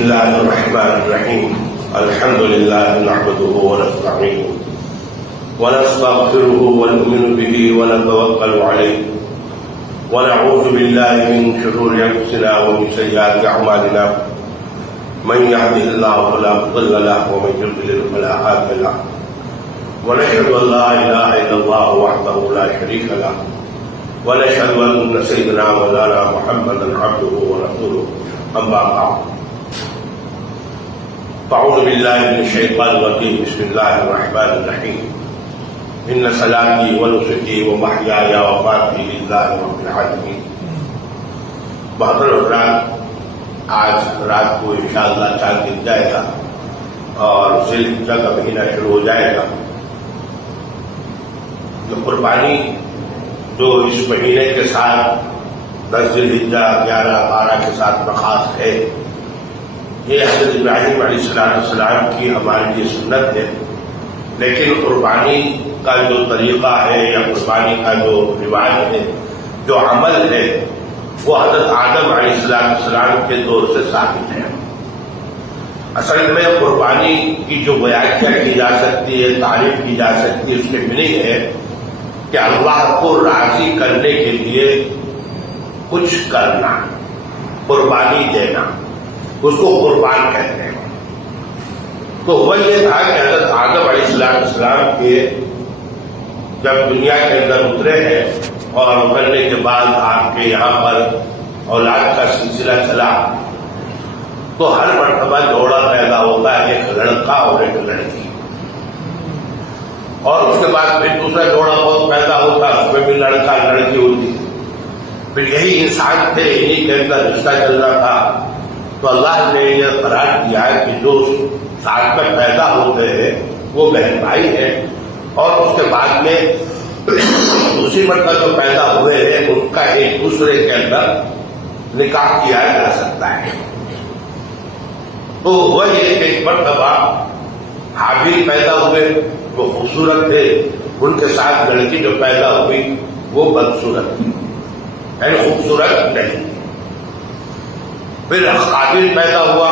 الله الرحمن الرحيم الحمد لله نحمده ونستعينه ونستغفره ونؤمن به ونتوكل عليه ونعوذ بالله من شرور انفسنا ومن سيئات اعمالنا من يهده الله فلا مضل له ومن يضلل فلا هادي له ونشهد ان لا اله الا الله وحده لا شريك له ونشهد ان سيدنا مولانا محمدا عبده ورسوله اما بعد فاعوذ بالله من الشيطان الرجيم بسم الله الرحمن الرحيم ان صلاتي ونسكي ومحياي ومماتي لله رب العالمين. محترم حضرات، آج رات کو انشاءاللہ چاند دکھ جائے گا اور ذی الحجہ کا مہینہ شروع ہو جائے گا. جو قربانی جو اس مہینے کے ساتھ 10 ذی الحجہ 11 12 کے ساتھ برخاست ہے، یہ حضرت ابراہیم علیہ السلام کی ہمارے لیے سنت ہے. لیکن قربانی کا جو طریقہ ہے یا قربانی کا جو رواج ہے، جو عمل ہے، وہ حضرت آدم علیہ السلام کے دور سے ثابت ہے. اصل میں قربانی کی جو ویاخیا کی جا سکتی ہے، تعریف کی جا سکتی ہے، اس کے میننگ ہے کہ اللہ کو راضی کرنے کے لیے کچھ کرنا، قربانی دینا، اس کو قربان کہتے ہیں. تو وہ یہ تھا کہ حضرت آدم علیہ السلام کے جب دنیا کے اندر اترے ہیں اور اترنے کے بعد آپ کے یہاں پر اولاد کا سلسلہ چلا، تو ہر مرتبہ جوڑا پیدا ہوتا ہے، ایک لڑکا اور ایک لڑکی، اور اس کے بعد پھر دوسرا جوڑا بہت پیدا ہوتا، اس میں بھی لڑکا لڑکی ہوتی. پھر یہی انسان تھے، انہی کے اندر رشتہ چل رہا تھا. تو اللہ نے یہ قرار دیا ہے کہ جو ساتھ میں پیدا ہوتے ہیں وہ بہن بھائی ہیں، اور اس کے بعد میں دوسری مرتبہ جو پیدا ہوئے ہیں ان کا ایک دوسرے کے اندر نکاح کیا جا سکتا ہے. تو وہ یہ کہ ایک مرتبہ حابیل پیدا ہوئے، وہ خوبصورت تھے، ان کے ساتھ لڑکی جو پیدا ہوئی وہ بدصورت تھی، یعنی خوبصورت نہیں. پھر قابل پیدا ہوا،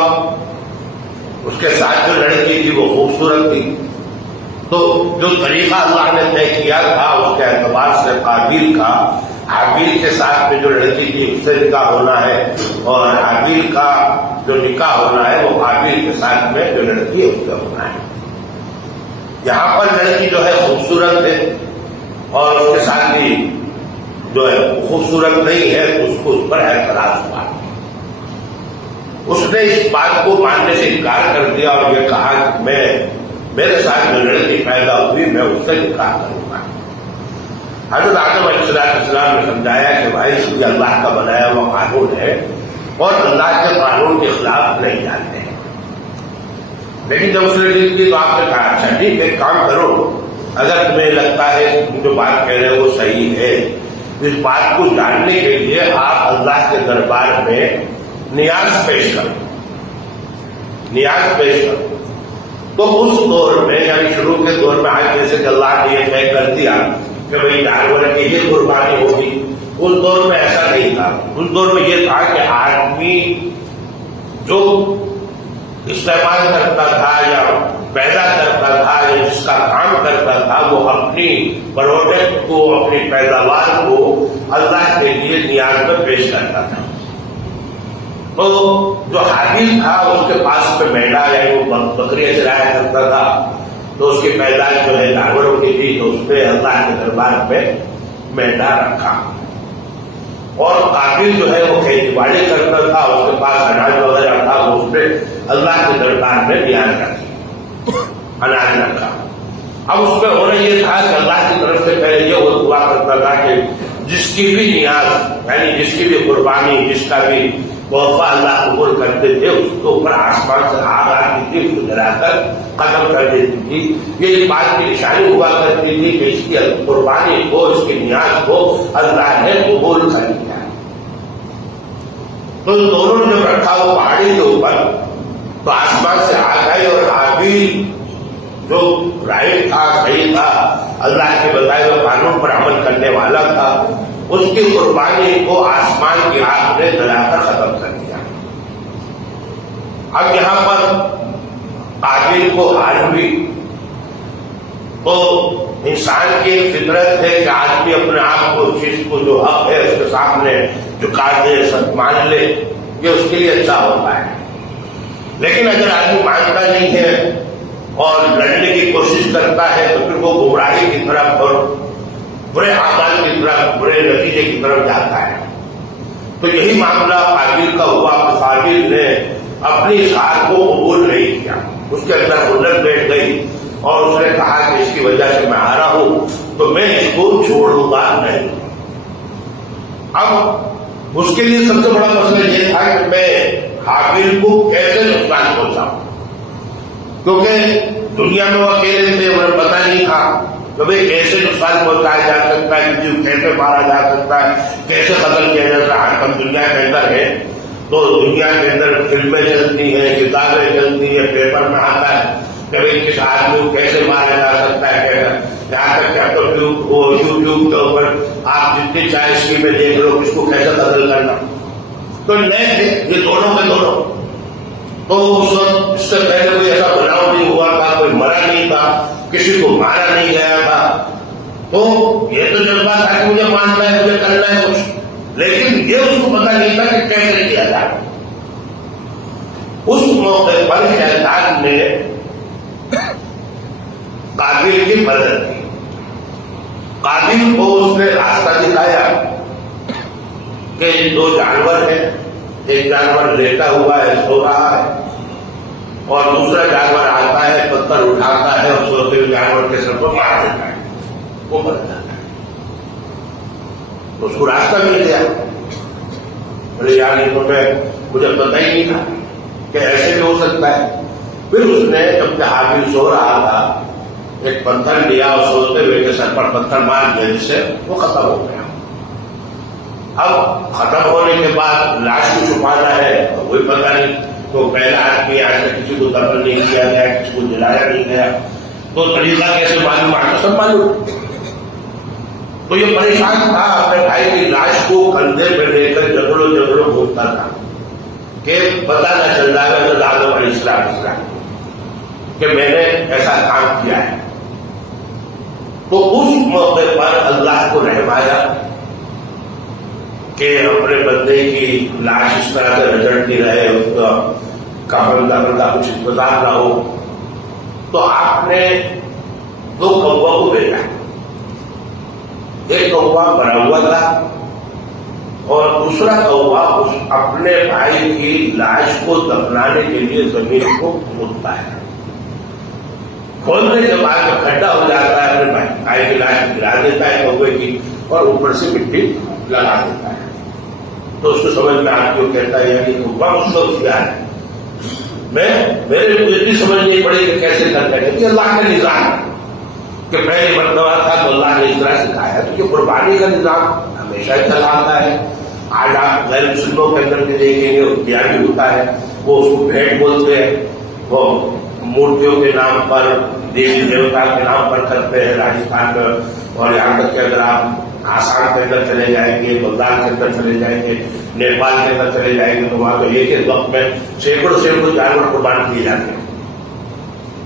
اس کے ساتھ جو لڑکی تھی وہ خوبصورت تھی. تو جو طریقہ اللہ نے طے کیا تھا اس کے اعتبار سے قابل کا حابیل کے ساتھ میں جو لڑکی تھی اس سے نکاح ہونا ہے، اور حابیل کا جو نکاح ہونا ہے وہ قابل کے ساتھ میں جو لڑکی ہے اس کا ہونا ہے. یہاں پر لڑکی جو ہے خوبصورت ہے اور اس کے ساتھ بھی جو ہے خوبصورت نہیں ہے، تو اس کو اس پر اعتراض ہوا. اس نے اس بات کو ماننے سے انکار کر دیا اور یہ کہا کہ میرے ساتھ جو لڑکی پیدا ہوئی میں اس سے نکاح کروں گا. حضرت آدم علیہ السلام نے سمجھایا کہ بھائی یہ اللہ کا بنایا ہوا قانون ہے اور اللہ کے قانون کے خلاف نہیں جاتے ہیں. لیکن جب اس نے ٹھیک کی تو آپ نے کہا اچھا ٹھیک ایک کام کرو، اگر تمہیں لگتا ہے تم جو بات کہہ رہے ہو وہ صحیح ہے، اس بات کو جاننے کے لیے آپ اللہ کے دربار میں نیاز پیش کرو. تو اس دور میں یعنی شروع کے دور میں آج جیسے کہ اللہ نے یہ طے کر دیا کہ بھائی جانور کی یہ قربانی ہوگی، اس دور میں ایسا نہیں تھا. اس دور میں یہ تھا کہ آدمی جو استعمال کرتا تھا یا پیدا کرتا تھا یا جس کا کام کرتا تھا وہ اپنی پروڈکٹ کو، اپنی پیداوار کو اللہ کے لیے نیاز میں پیش کرتا تھا. تو جو حابیل تھا اس کے پاس پہ میڈا یعنی وہ بکریاں چلایا کرتا تھا، تو اس کی پیدائش جو ہے جانوروں کی تھی، تو اس پہ اللہ کے دربار میں میڈا رکھا. اور قابل جو ہے وہ کھیتی باڑی کرتا تھا، اس کے پاس اناج وغیرہ تھا، وہ اس پہ اللہ کے دربار میں نیاز رکھی، اناج رکھا. اب اس میں ہونا یہ تھا کہ اللہ کی طرف سے پہلے یہ وہ دعا کرتا تھا کہ جس کی بھی نیاز یعنی جس کی بھی قربانی، جس کا بھی تحفہ اللہ قبول کرتے تھے، اس کے اوپر آسمان سے آگ آتی تھی، اس کو جلا کر ختم کر دیتی تھی. یہ اس بات کی نشانی ہوا کرتی تھی کہ اس کی قربانی کو، اس کی نیاز کو اللہ نے قبول کر لیا. تو ان دونوں نے جب رکھا وہ پہاڑی کے اوپر، تو آسمان سے آگ آئی اور حابیل جو رائٹ تھا، صحیح تھا، اللہ کے بتائے ہوئے قانون پر عمل کرنے والا تھا، اس کی قربانی کو آسمان کی آگ نے جلا کر ختم کر دیا. اب یہاں پر قابل کو ہار ہوئی تو انسان کی ایک فطرت ہے کہ آدمی اپنے آپ کو چیز کو جو حق ہے اس کے سامنے جھکا دے، سب مان لے، یہ اس کے لیے اچھا ہوتا ہے. لیکن اگر آدمی مانتا نہیں ہے اور لڑنے کی کوشش کرتا ہے تو پھر وہ گمراہی کی طرف اور برے اعمال کی طرف، برے نتیجے کی طرف جاتا ہے. تو یہی معاملہ قابل کا ہوا کہ قابل نے اپنی اصلاح کو قبول نہیں کیا، اس کے اندر خلت بیٹھ گئی اور اس نے کہا کہ اس کی وجہ سے میں ہارا ہوں تو میں اس کو چھوڑوں گا نہیں. اب اس کے لیے سب سے بڑا مسئلہ یہ تھا کہ میں قابل کو کیسے نقصان پہنچاؤں، کیونکہ دنیا میں وہ اکیلے تھے، انہیں پتہ نہیں تھا کہ بھائی کیسے نقصان پہنچایا جا سکتا ہے، کسی کو کیسے مارا جا سکتا ہے، کیسے قتل کیا جا سکتا ہے. ہم دنیا کے اندر ہے تو دنیا کے اندر فلمیں چلتی ہیں، کتابیں چلتی ہیں، پیپر میں آتا ہے کہ بھائی کس آدمی کو کیسے مارا جا سکتا ہے، کیسے یہاں تک کیا تو یوٹیوب کے اوپر آپ جتنی چاہے اسکیمیں دیکھ لو کس کو کیسے قتل کرنا. تو نئے تھے یہ دونوں کے دونوں. تو اس وقت اس سے پہلے کوئی ایسا بناؤ نہیں ہوا تھا، کوئی مرا نہیں تھا، کسی کو مارا نہیں گیا تھا. تو یہ تو جذبہ تھا کہ مجھے ماننا ہے، مجھے کرنا ہے کچھ، لیکن یہ اس کو پتا نہیں تھا کہ کیسے کیا جائے. اس موقع پر شیطان نے قابل کی مدد کی. قابل کو اس نے راستہ دکھایا کہ دو جانور ہیں، ایک جانور لیٹا ہوا ہے، سو رہا ہے، اور دوسرا جانور آتا ہے، پتھر اٹھاتا ہے اور سوتے ہوئے جانور کے سر پر مار دیتا ہے، وہ مر جاتا ہے. اس کو راستہ مل گیا. بولے یار یہ تو مجھے پتہ ہی نہیں تھا کہ ایسے بھی ہو سکتا ہے. پھر اس نے جب کہ حابیل سو رہا تھا ایک پتھر لیا اور سوتے ہوئے کے سر پر پتھر مار دیا، جس سے وہ ختم ہو گیا. اب ختم ہونے کے بعد لاش کو چھپانا ہے تو کوئی پتہ نہیں. تو پہلا آدمی آج تک کسی کو دفن نہیں کیا گیا، کسی کو جلایا نہیں گیا، تو طریقہ کیسے معلوم؟ آج تو سب معلوم. تو یہ پریشان تھا، اپنے بھائی کی لاش کو کندھے پہ لے کر جگڑوں گھومتا تھا کہ پتہ نہ چل جائے گا آدم علیہ السلام کہ میں نے ایسا کام کیا ہے. تو اس موقع پر اللہ کو رحم آیا کہ اپنے بندے کی لاش اس طرح سے رجڑتی رہے، اس کا کفن کا کچھ انتظام نہ ہو. تو آپ نے دو کوا کو بھیجا. ایک کوا بنا ہوا تھا اور دوسرا کوا اس اپنے بھائی کی لاش کو دفنانے کے لیے زمین کو کھودتا ہے. کھودنے کے بعد جب کھڈا ہو جاتا ہے اپنے بھائی کی لاش گرا دیتا ہے کوے کی اور اوپر سے مٹی لگا دیتا ہے. تو اس کو سمجھ میں آپ کو کہتا ہے یعنی کوا مجھ سے کیا ہے، میرے کو اتنی سمجھ نہیں پڑی کہ کیسے کرنا ہے. یہ اللہ کا نظام ہے کہ پہلی مرتبہ تھا تو اللہ نے اس طرح سکھایا. تو یہ قربانی کا نظام ہمیشہ چلا آتا ہے. آج آپ غیر مسلموں کے اندر بھی دیکھیں گے کیا بھی ہوتا ہے، وہ اس کو بھیٹ بولتے ہیں، وہ مورتیوں کے نام پر، دیوی دیوتا کے نام پر کرتے ہیں راجستھان میں. اور یہاں تک کہ اگر آپ آسام کے اندر چلے جائیں گے، بنگال کے اندر چلے جائیں گے، نیپال کے اندر چلے جائیں گے، تو وہاں تو ایک وقت میں سینکڑوں جانور قربان کیے جاتے ہیں،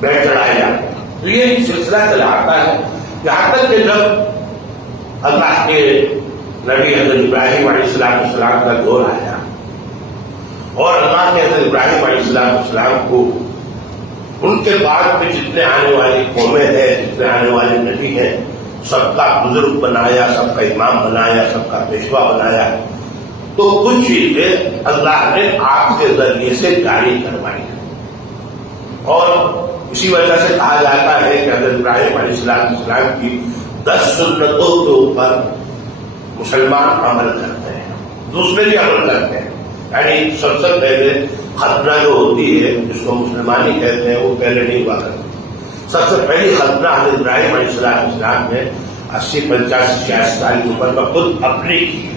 بیٹھ چڑھائے جاتے ہیں. تو یہ سلسلہ چلا آتا ہے یہاں تک کہ جب اللہ کے نبی حضرت ابراہیم علیہ السلام کا دور آیا اور اللہ کے حضرت ابراہیم علیہ السلام کو ان کے بعد میں جتنے آنے والی قومیں ہیں، جتنے آنے والے نبی ہیں، سب کا بزرگ بنایا، سب کا امام بنایا، سب کا پیشوا بنایا. تو کچھ چیزیں اللہ نے آپ کے ذریعے سے جاری کروائی اور اسی وجہ سے کہا جاتا ہے کہ حضرت ابراہیم علیہ السلام کی 10 سنتوں کے اوپر مسلمان عمل کرتے ہیں، دوسرے بھی عمل کرتے ہیں. یعنی سب سے پہلے ختنہ جو ہوتی ہے جس کو مسلمان ہی کہتے ہیں وہ پہلے نہیں ہوا کرتی. سب سے پہلی ختنہ حضرت ابراہیم علیہ السلام نے 80 85 86 سال کی عمر میں خود اپنی کی.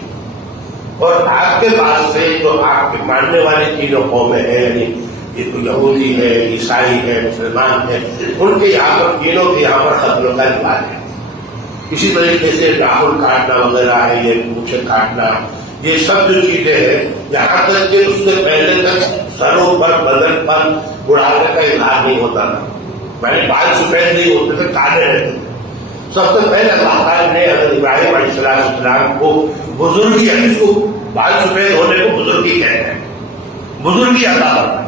اور آپ کے بعد سے جو آپ کے ماننے والے تینوں قومیں ہیں، یعنی یہ تو یہودی ہے، عیسائی ہے، مسلمان ہے، ان کے یہاں پر تینوں کے یہاں پر ختنوں کا رواج ہے. اسی طریقے سے راہل کاٹنا وغیرہ ہے، یہ مونچھیں کاٹنا، یہ سب جو چیزیں ہیں، یہاں تک کہ اس سے پہلے تک سروں پر بدن پر بڑھاپے کا اظہار نہیں ہوتا تھا، یعنی بال سفید نہیں ہوتے تھے، کالے رہتے تھے۔ سب سے پہلے اللہ تعالیٰ نے حضرت ابراہیم علیہ السلام کو بزرگی، اس کو بال سفید ہونے کو بزرگی کہتے ہیں، بزرگی عطا کرنا۔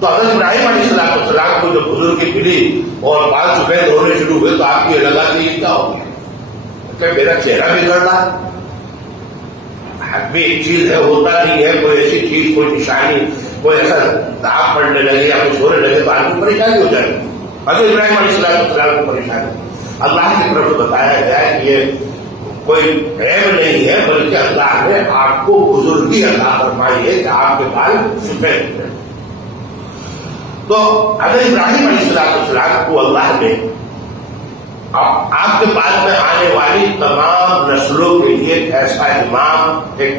تو حضرت ابراہیم علیہ السلام کو جو بزرگی ملی اور بال سفید ہونے شروع ہوئے تو آپ کی لگا کہ یہ کیا ہو گیا، کہ میرا چہرہ بگڑ رہا ہے۔ بھی ایک چیز ہے، ہوتا نہیں ہے کوئی ایسی چیز، کوئی نشانی، کوئی ایسا داغ پڑنے لگے یا کچھ ہونے لگے تو آدمی پریشانی ہو جائے گی۔ حضرت ابراہیم علیہ السلام کو پریشانی اللہ کی طرف سے بتایا گیا ہے کہ یہ کوئی عیب نہیں ہے، بلکہ اللہ نے آپ کو بزرگی عطا فرمائی ہے کہ آپ کے بال سفید ہیں۔ تو حضرت ابراہیم علیہ السلام کو اللہ نے آپ کے بعد میں آنے والی تمام نسلوں کے لیے ایک ایسا امام، ایک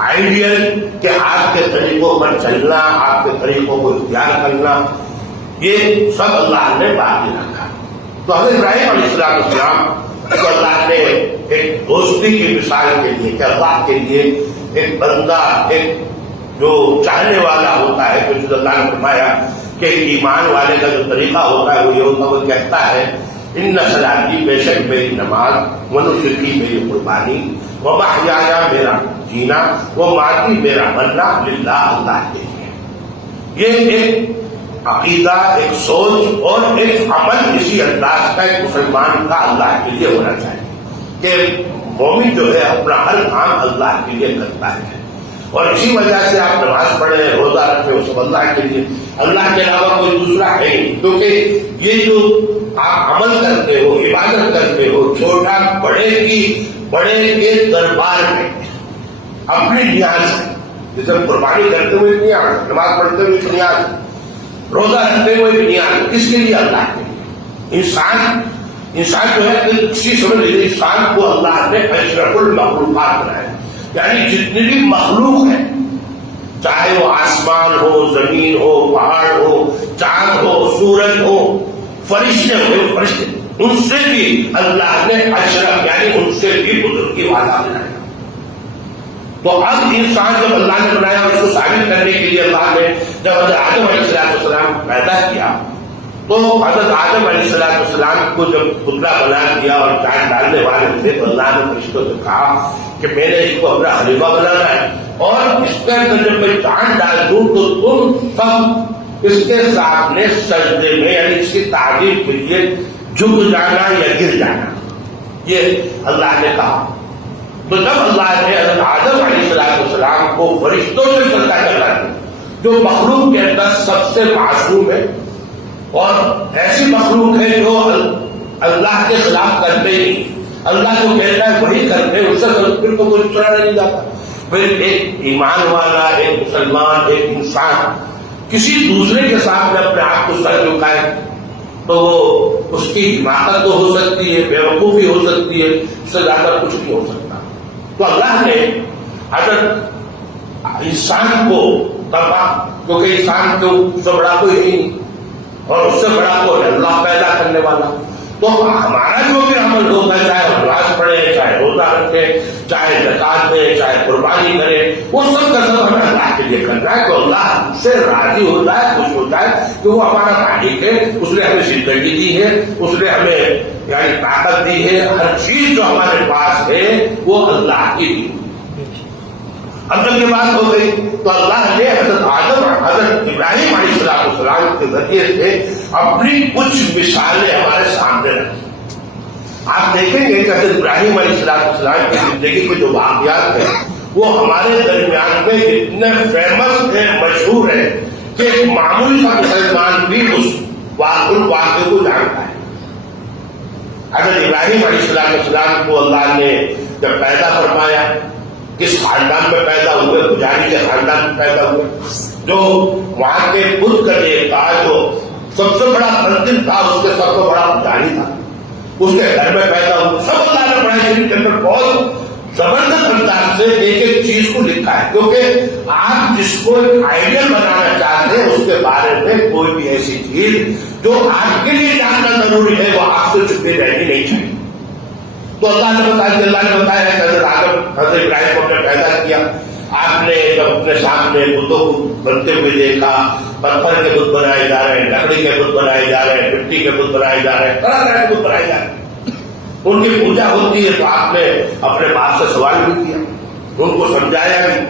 آئیڈیل کہ آپ کے طریقوں پر چلنا، آپ کے طریقوں کو اختیار کرنا، یہ سب اللہ نے باقی رکھا۔ تو حضرت ابراہیم علیہ السلام کو اللہ نے ایک دوستی کی مثال کے لیے کہ اللہ کے لیے ایک بندہ، ایک جو چاہنے والا ہوتا ہے، جو اللہ نے فرمایا کہ ایمان والے کا جو طریقہ ہوتا ہے وہ یہ ہوتا ہے، وہ کہتا ہے ان صلاتی، بے شک میری نماز، ونسکی میری قربانی، ومحیایا میرا جینا، وماتی میرا مرنا للہ، اللہ کے لیے۔ یہ ایک عقیدہ، ایک سوچ اور ایک عمل اسی انداز کا ایک مسلمان کا اللہ کے لیے ہونا چاہیے کہ مومن جو ہے اپنا ہر کام اللہ کے لیے کرتا ہے، اور اسی وجہ سے آپ نماز پڑھیں، روزہ رکھیں، وہ سب اللہ کے لیے، اللہ کے علاوہ کوئی دوسرا ہے نہیں۔ کیونکہ یہ جو آپ عمل کرتے ہو، عبادت کرتے ہو، چھوٹا بڑے کے دربار میں اپنی نیاز ہے، جیسے قربانی کرتے ہوئے نیاز، نماز پڑھتے ہوئے نیاز، روزہ رکھتے ہوئے نیاز، کس کے لیے؟ اللہ کے لیے۔ انسان جو ہے کسی سمجھ لیجیے، انسان کو اللہ نے اشرف المخلوقات بنایا، یعنی جتنی بھی مخلوق ہے، چاہے وہ آسمان ہو، زمین ہو، پہاڑ ہو، چاند ہو، سورج ہو، فرشتے ہو، فرشتے، ان سے بھی اللہ نے اشرف یعنی ان سے بھی بزرگی والا بنایا۔ تو اب انسان جب اللہ نے بنایا، اس کو ثابت کرنے کے لیے اللہ نے جب حضرت آدم علیہ السلام پیدا کیا تو حضرت آدم علیہ السلام کو جب پتلا بنا دیا اور چاند ڈالنے والے تھے تو اللہ نے فرشتوں سے کہا کہ میں نے اس کو اپنا خلیفہ بنانا ہے، اور اس کے اندر جب میں چاند ڈال دوں تو تم سب اس کے سامنے سجدے میں، یعنی اس کی تعظیم کے لیے جھک جانا یا گر جانا، یہ اللہ نے کہا۔ تو جب اللہ نے حضرت آدم علیہ السلام کو فرشتوں سے سجدہ کرنا دیا، جو مخلوق کے اندر سب سے معصوم ہے اور ایسی مخلوق ہے جو اللہ کے خلاف کرتے ہی، اللہ جو کہتا ہے وہی کرتے، اس سے پھر کو کوئی سنا نہیں جاتا۔ پھر ایک ایمان والا، ایک مسلمان، ایک انسان کسی دوسرے کے سامنے اپنے آپ کو سر جھکائے تو وہ اس کی حماقت تو ہو سکتی ہے، بیوقوفی ہو سکتی ہے، اس سے زیادہ کچھ نہیں ہو سکتا۔ تو اللہ نے حضرت انسان کو کرنا، کیونکہ انسان کو اس سے بڑا کوئی نہیں اور اس سے بڑا کوئی اللہ پیدا کرنے والا۔ تو ہمارا جو بھی عمل ہوتا ہے، چاہے نماز پڑھے، چاہے روزہ رکھے، چاہے زکات دے، چاہے قربانی کرے، وہ سب کا سب ہمیں اللہ کے لیے کرنا ہے، تو اللہ سے راضی ہوتا ہے، خوش ہوتا ہے کہ وہ ہمارا مالک ہے، اس نے ہمیں زندگی دی ہے، اس نے ہمیں یعنی طاقت دی ہے، ہر چیز جو ہمارے پاس ہے وہ اللہ کی دی۔ اب جب یہ بات ہو گئی تو اللہ نے حضرت ابراہیم علیہ السلام کے ذریعے سے اپنی کچھ مثالیں ہمارے سامنے رکھی۔ آپ دیکھیں گے کہ حضرت ابراہیم علیہ السلام کی زندگی کے جو واقعات ہیں وہ ہمارے درمیان میں اتنے فیمس ہیں، مشہور ہیں کہ ایک معمولی سا مسلمان بھی اس واقعے کو جانتا ہے۔ حضرت ابراہیم علیہ السلام کو اللہ نے جب پیدا فرمایا، کس خاندان میں پیدا ہوئے؟ پجاری کے خاندان میں پیدا ہوئے، جو وہاں کے بدھ کا دیوتا جو سب سے بڑا مندر تھا، اس کے سب سے بڑا پجاری تھا، اس کے گھر میں پیدا ہوئے۔ سب اللہ نے پڑھائی شریف کے اندر بہت زبردست انداز سے ایک ایک چیز کو لکھا ہے، کیونکہ آپ جس کو ایک آئیڈیل بنانا چاہتے ہیں اس کے بارے میں کوئی بھی ایسی چیز جو آپ کے لیے جاننا ضروری ہے وہ آپ سے چھپی رہنی نہیں چاہیے۔ تو اللہ نے بتایا کہ حضرت ابراہیم کو ہم نے پیدا کیا، آپ نے جب اپنے سامنے بتوں کو بنتے ہوئے دیکھا، پتھر کے بت بنائے جا رہے ہیں، لکڑی کے بت بنائے جا رہے ہیں، مٹی کے بت بنائے جا رہے ہیں، طرح طرح کے بت بنائے جا رہے ہیں، ان کی پوجا ہوتی ہے، تو آپ نے اپنے باپ سے سوال بھی کیا، ان کو سمجھایا بھی،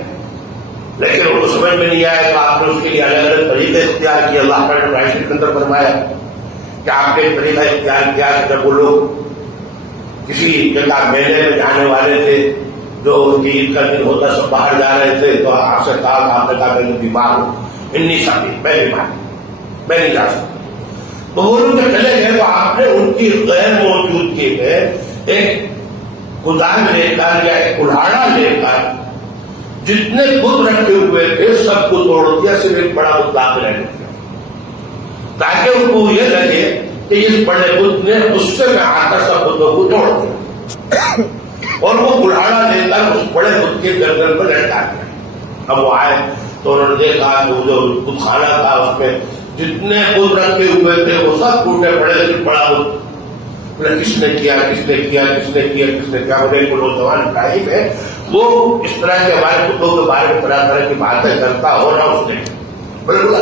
لیکن ان کو سمجھ میں نہیں آیا تو آپ نے اس کے لیے الگ الگ طریقے اختیار کیے۔ اللہ تعالیٰ نے قرآن کے اندر فرمایا کہ آپ نے طریقہ اختیار کیا کہ جب وہ لوگ کسی جگہ میلے میں جانے والے تھے، جو ان کی عید کا دن ہوتا، سب باہر جا رہے تھے، تو آپ سے کہا، آپ نے کہا کہ میں بیمار ہوں، انی سختی، میں بیمار ہوں، میں نہیں جا سکتا، تو وہ لوگ جب چلے گئے تو آپ نے ان کی غیر موجودگی میں ایک کدال لے کر یا ایک کلاڑا لے کر جتنے بت رکھے ہوئے تھے سب کو توڑ دیا، صرف ایک بڑا بت باقی رہ گیا، تاکہ ان کو یہ لگے کہ اس بڑے بت نے غصے میں آ کر سب بتوں کو توڑ دیا، اور وہ کلاڑا لے کر اس بڑے بت کے گردن پر لٹکا دیا۔ اب وہ آئے تو انہوں نے دیکھا کہ وہ جو بت خانہ تھا اس میں جتنے بت رکھے ہوئے تھے وہ سب ٹوٹے پڑے، صرف بڑا بت کس نے کیا، کس نے کیا، کس نے کیا، کس نے کیا، ایک نوجوان ٹائم ہے وہ اس طرح کے ہمارے بتوں کے بارے میں طرح طرح کی باتیں کرتا ہو رہا، اس نے بولے بولا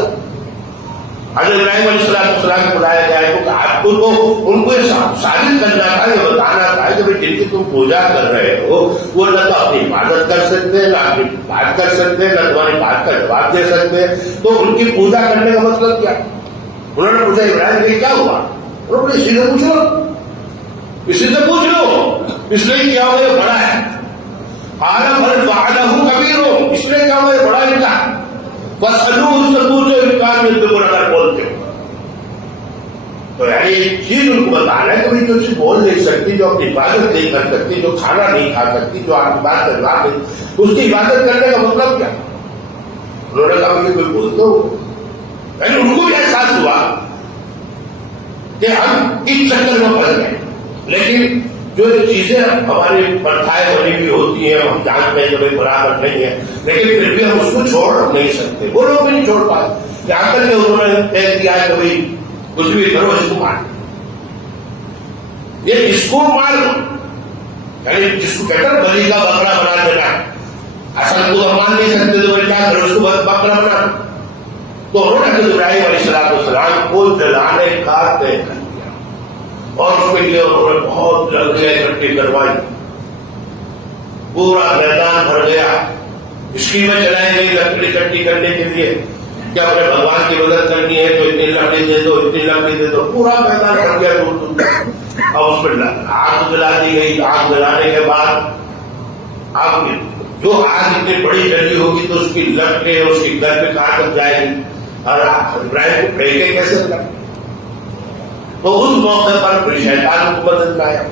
حضرت ابراہیم علیہ السلام کو بلایا جائے تو آپ کو تو ان کو ثابت کرنا تھا، یہ بتانا تھا کہ جن کی تم پوجا کر رہے ہو وہ نہ تو اپنی عبادت کر سکتے، نہ اپنی بات کر سکتے، نہ تمہاری بات کا جواب دے سکتے، تو ان کی پوجا کرنے کا مطلب کیا؟ انہوں نے پوچھا ابراہیم کہ کیا ہوا؟ انہوں نے اسی سے پوچھ لو، اسی سے پوچھ لو، اس لیے کیا ہوا یہ بڑا ہے، عالم بل فعلہ کبیرہم، اس لیے کیا ہوا یہ بڑا انکار، فاسألوہ، اس سے پوچھو انکار میں تم اگر بولتے ہو، تو یعنی ایک چیز ان کو بتانا ہے کہ جو چیز بول نہیں سکتی، جو اپنی عبادت نہیں کر سکتی، جو کھانا نہیں کھا سکتی، جو آپ کی بات کا جواب نہیں، اس کی عبادت کرنے کا مطلب کیا؟ انہوں نے کہا مجھے کوئی بولتے ہو، یعنی ان کو بھی احساس ہوا کہ ہم اس چکر میں پھنس گئے، لیکن جو چیزیں ہماری پرتھائیں بنی ہوئی ہوتی ہیں ہم جانتے ہیں کہ بھائی برابر نہیں ہے، لیکن پھر بھی ہم اس کو چھوڑ نہیں سکتے، وہ لوگ بھی نہیں چھوڑ پائے، یہاں تک کہ انہوں نے طے کیا کہ بھائی کچھ بھی کرو اس کو مار، یہ اس کو مار، یعنی جس کو کہتے ہیں بلی کا بکرا بنا دینا، اصل کو مان نہیں سکتے تو کیا کرو، اس کو بکرا بنا، تو انہوں نے ابراہیم علیہ السلام کو جلانے کا طے کر دیا، اور اس کے لیے انہوں نے بہت لکڑیاں اکٹھی کروائی، پورا میدان بھر گیا، اسکیمیں چلائی گئی لکڑی اکٹھی کرنے کے لیے کہ اپنے بھگوان کی مدد کرنی ہے تو اتنی لکڑی دے دو، اتنی لکڑی دے دو، پورا میدان بھر گیا دور دور تک، اور اس پہ آگ جلا دی گئی، آگ جلانے کے بعد آگ جو آگ اتنی بڑی جلی ہوگی تو اس کی لکڑیں اس کی گھر پہ کہاں تک جائے گی، اور ابراہیم کو پھینکے کیسے لگا؟ تو اس موقع پر پھر شیطان کو مدد لایا،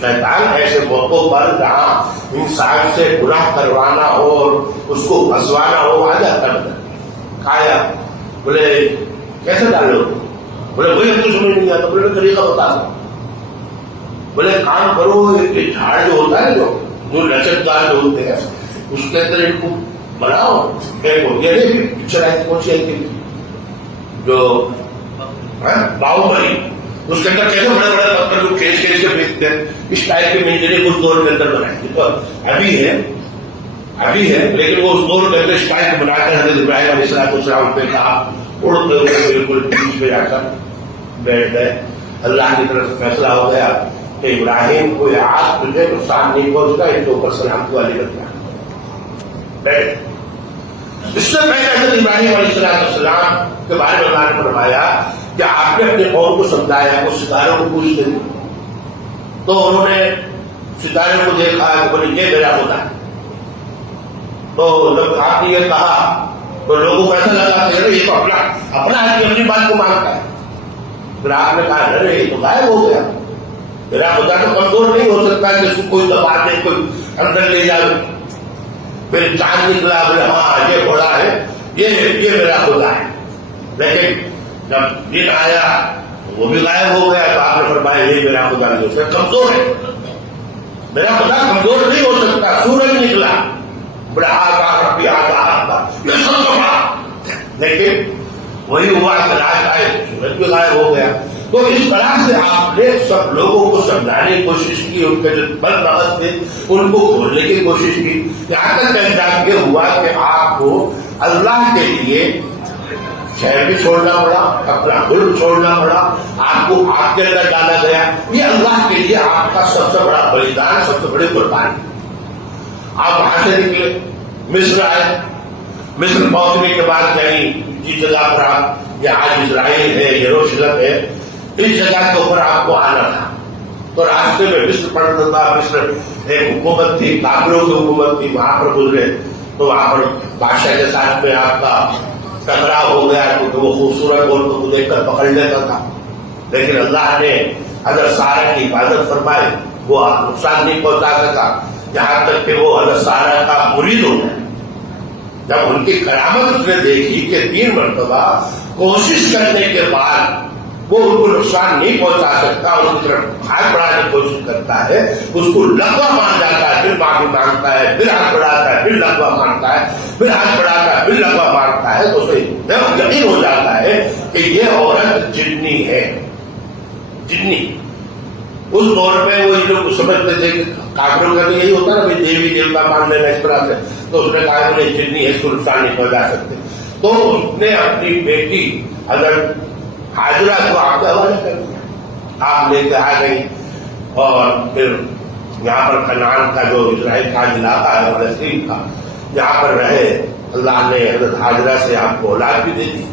شیطان ایسے موقعوں پر جہاں انسان سے گناہ کروانا ہو اور اس کو پھنسوانا ہو آ جاتا ہے، کھایا، بولے کیسے ڈالو، بولے وہی ہم کو سمجھ نہیں آتا، بولے طریقہ بتا دو، بولے کام کرو، ایک جھاڑ جو ہوتا ہے جو لچکدار جو ہوتے ہیں اس کے اندر ان کو بناؤ، ایک ہو گیا نہیں پکچر آئی کون سی آئی تھی جو باہوبلی، اس کے اندر کیسے بڑے بڑے پتھر کو کھینچ کھینچ کے پھینکتے ہیں، اس ٹائپ کی منزلیں اس دور کے اندر بنائی تھی، تو ابھی ہے لیکن وہ اس دور کے اندر اس ٹائپ بنا کر حضرت ابراہیم علیہ السلام پہ کہا، اڑتے ہوئے بالکل بیچ میں جا کر بیٹھ گئے، اللہ کی طرف سے فیصلہ ہو گیا کہ ابراہیم کو آج تجھے نقصان نہیں پہنچتا، ان کے اوپر سلام کو علی رکھنا بیٹھ۔ اس سے پہلے حضرت ابراہیم علیہ السلام کے بارے میں اللہ نے فرمایا کہ آپ نے اپنے قوم کو سمجھایا، وہ ستاروں کو پوچھتے تھے، تو انہوں نے ستارے کو دیکھا کہ بولے یہ میرا خدا ہے، تو جب آپ نے یہ کہا تو لوگوں کو ایسا لگا کہ یہ تو اپنا آدمی اپنی بات کو مانتا ہے، پھر آپ نے کہا ارے یہ تو غائب ہو گیا، میرا خدا تو کمزور نہیں ہو سکتا کہ اس کو کوئی دبا دے، کوئی اندر لے جائے، پھر چاند نکلا، بولے ہاں یہ بڑا ہے، یہ میرا خدا ہے، لیکن جب دن آیا وہ بھی غائب ہو گیا، تو آپ نے فرمایا یہ میرا خدا نہیں، اس سے کمزور ہے، میرا خدا کمزور نہیں ہو سکتا، سورج نکلا، بڑا ربی یہ سب بڑا، لیکن وہی ہوا کہ رات آئے سورج بھی غائب ہو گیا، تو اس طرح سے آپ نے سب لوگوں کو سمجھانے کی کوشش کی، ان کے جو بد مغز تھے ان کو کھولنے کی کوشش کی، یہاں تک انجام یہ ہوا کہ آپ کو اللہ کے لیے شہر بھی چھوڑنا پڑا، اپنا ملک چھوڑنا پڑا، آپ کو آگ کے اندر ڈالا گیا۔ یہ اللہ کے لیے آپ کا سب سے بڑا بلیدان، سب سے بڑی قربانی۔ آپ وہاں سے نکلے، مصر آئے، مصر پہنچنے کے بعد کہیں جس جگہ پر آپ، یہ آج اسرائیل ہے، یروشلم ہے، اس جگہ کے اوپر آپ کو آنا تھا، تو راستے میں مصر پڑتا تھا، مصر ایک حکومت تھی، کافروں کی حکومت تھی، وہاں پر گزرے تو وہاں پر بادشاہ کے ساتھ میں آپ کا ٹکراؤ ہو گیا، کیونکہ وہ خوبصورت عورتوں کو دیکھ کر پکڑ لیتا تھا، لیکن اللہ نے حضرت سارہ کی حفاظت فرمائی، وہ نقصان نہیں پہنچا سکا، یہاں تک کہ وہ حضرت سارہ کا مرید ہو گیا۔ جب ان کی کرامت اس نے دیکھی کہ 3 مرتبہ کوشش کرنے کے بعد وہ ان کو نقصان نہیں پہنچا سکتا، ان کی طرف ہاتھ بڑھانے کی کوشش کرتا ہے، اس کو لقوہ مان جاتا ہے، پھر معافی مانگتا ہے، پھر ہاتھ بڑھاتا ہے، پھر لقوہ مانگتا ہے، پھر ہاتھ بڑھاتا ہے، پھر لقوہ مانگتا ہے، تو اسے یقین ہو جاتا ہے کہ یہ عورت جنی ہے، جنی۔ اس دور پہ وہ لوگ سمجھتے تھے کہ کافروں کا تو یہی ہوتا نا، دیوی دیوتا مان لینا اس طرح سے، تو اس نے کہا کہ جنی ہے، اس کو نقصان نہیں پہنچا سکتے۔ تو اس نے اپنی بیٹی حضرت حاجرہ کو آپ کے حوالے کر دیا، آپ لے کے آ گئی، اور پھر یہاں پر کنعان کا جو اسرائیل کا علاقہ ہے، فلسطین کا، یہاں پر رہے۔ اللہ نے حضرت حاجرہ سے آپ کو اولاد بھی دے دی،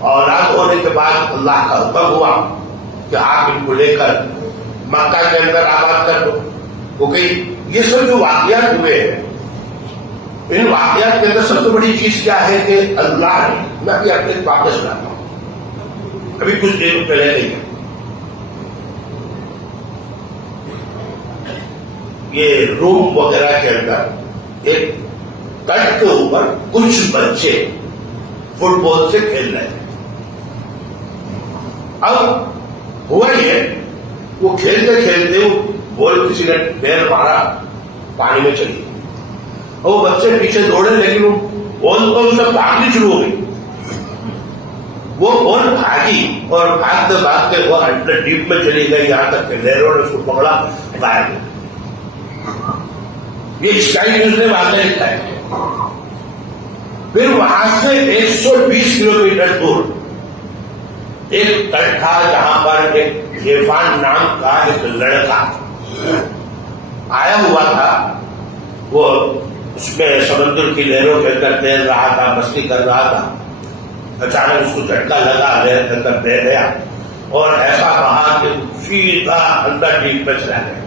اولاد ہونے کے بعد اللہ کا حکم ہوا کہ آپ ان کو لے کر مکہ کے اندر آباد کر دو، کیونکہ یہ سب جو واقعات ہوئے ہیں، ان واقعات کے اندر سب سے بڑی چیز کیا ہے کہ اللہ نے، میں ابھی آپ کے واقعہ سناتا ہوں، ابھی کچھ دیر پہلے نہیں، یہ روم وغیرہ کے اندر ایک کٹ کے اوپر کچھ بچے فٹ بال سے کھیل رہے ہیں۔ اب ہوا یہ، وہ کھیلتے کھیلتے وہ بال کسی نے پیر مارا، پانی میں چلی، اور وہ بچے پیچھے دوڑے، لیکن وہ بال تو سب بھاگنی شروع ہو گئی، وہ بال بھاگی اور بھاگتے بھاگتے وہ انڈر ڈیپ میں چلی گئی، یہاں تک کہ لہروں نے اس کو پکڑا، غائب۔ یہ اسکائی نیوز نے واقعہ لکھا ہے۔ پھر وہاں سے 120 کلومیٹر دور ایک تٹ تھا جہاں پر ایک عرفان نام کا ایک لڑکا آیا ہوا تھا، وہ اس میں سمندر کی لہروں کے اندر تیر رہا تھا، مستی کر رہا تھا، اچانک اس کو جھٹکا لگا، لہر کے اندر بہ گیا اور ایسا بہا کہ سیدھا اندر ڈیپ میں چلا گیا،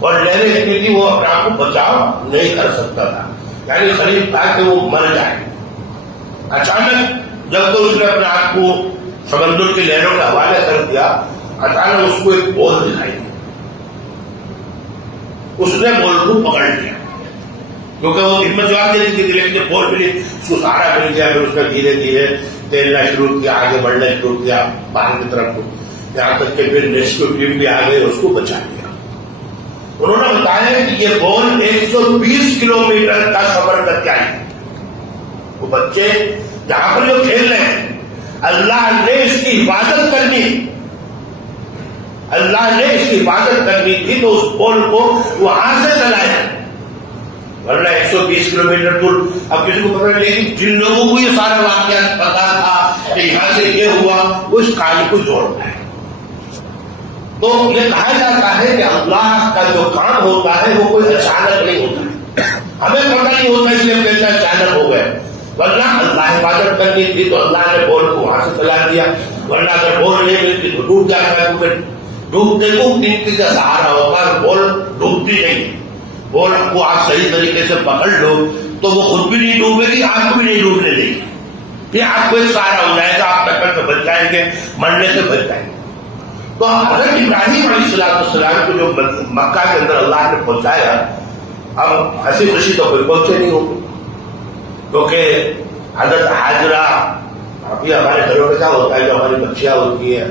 اور لہریں اتنی تھی وہ اپنے آپ کو بچاؤ نہیں کر سکتا تھا، یعنی قریب تھا کہ وہ مر جائے۔ اچانک جب تو اس نے اپنے آپ کو سمندر کی لہروں کے حوالے کر دیا، اچانک اس کو ایک بال دکھائی دی، اس نے بال کو پکڑ لیا، کیونکہ وہ ہمت جواب دیتی تھی، لیکن جب بال ملی اس کو سہارا مل گیا، پھر اس نے دھیرے دھیرے تیرنا شروع کیا، آگے بڑھنا شروع کیا باہر کی طرف کو، یہاں تک کہ پھر ریسکیو ٹیم بھی آ گئی، اس کو بچا لیا۔ انہوں نے بتایا کہ یہ بال 120 کلومیٹر کا سفر کر کے آئی، وہ بچے جہاں پر جو کھیل رہے ہیں، اللہ نے اس کی حفاظت کرنی، اللہ نے اس کی حفاظت کرنی تھی، تو اس بال کو وہاں سے چلایا، ورنہ 120 کلومیٹر دور اب کسی کو پتہ نہیں۔ لیکن جن لوگوں کو یہ سارا واقعہ پتا تھا کہ یہاں سے یہ ہوا، وہ اس کہانی کو جوڑتا ہے۔ تو یہ کہا جاتا ہے کہ اللہ کا جو کام ہوتا ہے وہ کوئی اچانک نہیں ہوتا، ہمیں پتہ نہیں ہوتا اس لیے کہتے ہیں اچانک ہو گئے، ورنہ اللہ حفاظت کرنی تھی تو اللہ نے بال کو وہاں سے چلا دیا، ورنہ اگر بال نہیں ملتی تو ڈوب جاتا ہے، کیونکہ ڈوبنے کو کنکی کا سہارا ہوتا ہے، بال ڈوبتی نہیں، بال کو آپ صحیح طریقے سے پکڑ لو تو وہ خود بھی نہیں ڈوبے گی، آپ کو بھی نہیں ڈوبنے دے گی، پھر آپ کو ایک سہارا ہو جائے گا، آپ ٹکر سے بچ جائیں گے، مرنے سے بچ جائیں گے۔ تو حضرت ابراہیم علیہ السلام کو جو مکہ کے اندر اللہ نے پہنچایا، اب ہنسی خوشی تو کوئی پہنچے نہیں ہوگی، کیونکہ حضرت حاجرہ، ابھی ہمارے گھروں میں کیا ہوتا ہے، جو ہماری بچیاں ہوتی ہیں